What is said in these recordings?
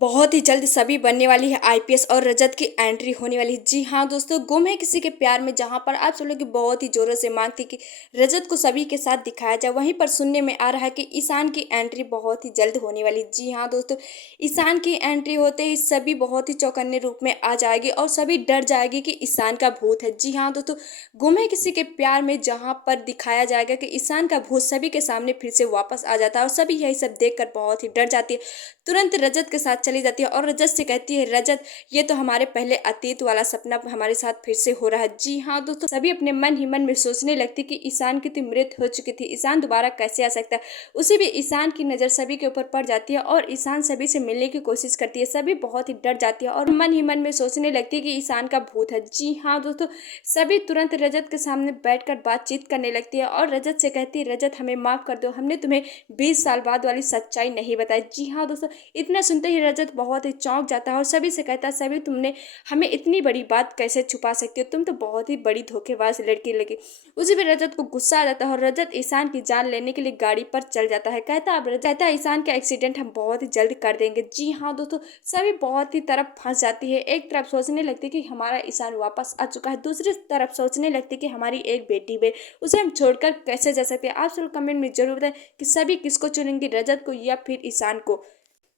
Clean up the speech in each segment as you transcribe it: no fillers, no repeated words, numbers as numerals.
बहुत ही जल्द सभी बनने वाली है आईपीएस और रजत की एंट्री होने वाली है। जी हाँ दोस्तों, गुम है किसी के प्यार में जहां पर आप सब लोग की बहुत ही जोरों से मांग थी कि रजत को सभी के साथ दिखाया जाए, वहीं पर सुनने में आ रहा है कि ईशान की एंट्री बहुत ही जल्द होने वाली। जी हाँ दोस्तों, ईशान की एंट्री होते ही सभी बहुत ही चौकन्ने रूप में आ जाएगी और सभी डर जाएगी कि ईशान का भूत है। जी हाँ दोस्तों, गुम है किसी के प्यार में जहां पर दिखाया जाएगा कि ईशान का भूत सभी के सामने फिर से वापस आ जाता है और सभी यही सब देखकर बहुत ही डर जाती है। तुरंत रजत के साथ चली जाती है और रजत से कहती है, रजत ये तो हमारे पहले अतीत वाला सपना हमारे साथ फिर से हो रहा है। जी हाँ दोस्तों, सभी अपने मन ही मन में सोचने लगती कि ईशान की तो मृत्यु हो चुकी थी, ईशान दोबारा कैसे आ सकता है। उसी भी ईशान की नज़र सभी के ऊपर पड़ जाती है और ईशान सभी से मिलने की कोशिश करती है। सभी बहुत ही डर जाती है और मन ही मन में सोचने लगती है कि ईशान का भूत है। जी हाँ दोस्तों, सभी तुरंत रजत के सामने बैठकर बातचीत करने लगती है और रजत से कहती है, रजत हमें माफ़ कर दो, हमने तुम्हें 20 साल बाद वाली सच्चाई नहीं बताई। जी हाँ दोस्तों, इतना सुनते ही रजत बहुत ही चौंक जाता है और सभी से कहता है, सभी तुमने हमें इतनी बड़ी बात कैसे छुपा सकती हो, तुम तो बहुत ही बड़ी धोखेबाज लड़की लगी। उसी पे रजत को गुस्सा आ जाता है और रजत ईशान की जान लेने के लिए गाड़ी पर चल जाता है। कहता है ईशान का एक्सीडेंट हम बहुत ही जल्द कर देंगे। जी हाँ दोस्तों, सभी बहुत ही तरफ फंस जाती है। एक तरफ सोचने लगती कि हमारा ईशान वापस आ चुका है, दूसरी तरफ सोचने लगती कि हमारी एक बेटी भी, उसे हम छोड़कर कैसे जा सकते हैं। आप सब कमेंट में जरूर बताएं कि सभी किसको चुनेंगे, रजत को या फिर ईशान को।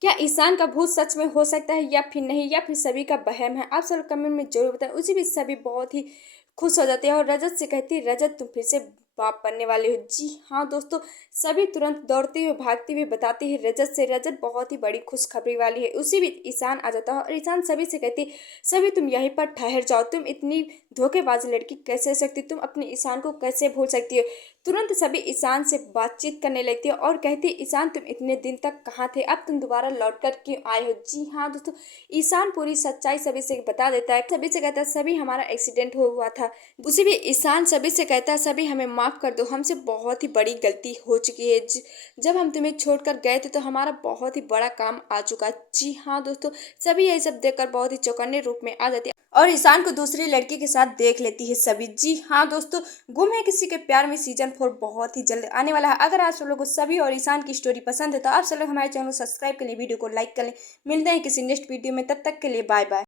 क्या ईशान का भूत सच में हो सकता है या फिर नहीं, या फिर सभी का वहम है। आप सब कमेंट में जरूर बताएं। उसी बीच सभी बहुत ही खुश हो जाते हैं और रजत से कहती है, रजत तुम फिर से बाप बनने वाले हो। जी हाँ दोस्तों, सभी तुरंत दौड़ते हुए भागते हुए बताती है रजत से, रजत बहुत ही बड़ी खुशखबरी वाली है। उसी बीच ईशान आ जाता है और ईशान सभी से कहती है, सभी तुम यहीं पर ठहर जाओ, तुम इतनी धोखेबाज लड़की कैसे हो सकती, तुम अपने ईशान को कैसे भूल सकती हो। तुरंत सभी ईशान से बातचीत करने लगती है और कहती है, ईशान तुम इतने दिन तक कहाँ थे, अब तुम दोबारा लौट कर क्यों आए हो। जी हाँ दोस्तों, ईशान पूरी सच्चाई सभी से बता देता है। सभी से कहता है, सभी हमारा एक्सीडेंट हो हुआ था। उसी भी ईशान सभी से कहता है, सभी हमें माफ़ कर दो, हमसे बहुत ही बड़ी गलती हो चुकी है। जब हम तुम्हें छोड़कर गए थे तो हमारा बहुत ही बड़ा काम आ चुका है। जी हाँ दोस्तों, सभी यही सब देखकर बहुत ही चौकन्ने रूप में आ जाती है और ईशान को दूसरी लड़की के साथ देख लेती है सभी। जी हाँ दोस्तों, गुम है किसी के प्यार में सीजन 4 बहुत ही जल्द आने वाला है। अगर आप सब लोगों को सभी और ईशान की स्टोरी पसंद है तो आप सब लोग हमारे चैनल को सब्सक्राइब कर लें, वीडियो को लाइक कर लें। मिलते हैं किसी नेक्स्ट वीडियो में, तब तक के लिए बाय बाय।